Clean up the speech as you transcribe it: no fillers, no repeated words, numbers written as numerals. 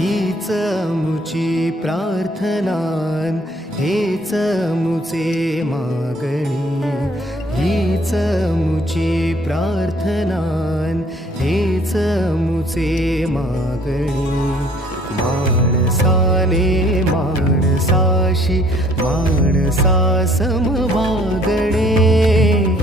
हीच मुची प्रार्थनान, हेच मुचे मागणी. हीच मुची प्रार्थनान, हेच मुचे मागणी. माणसाने माणसाशी माणसासम वागणे.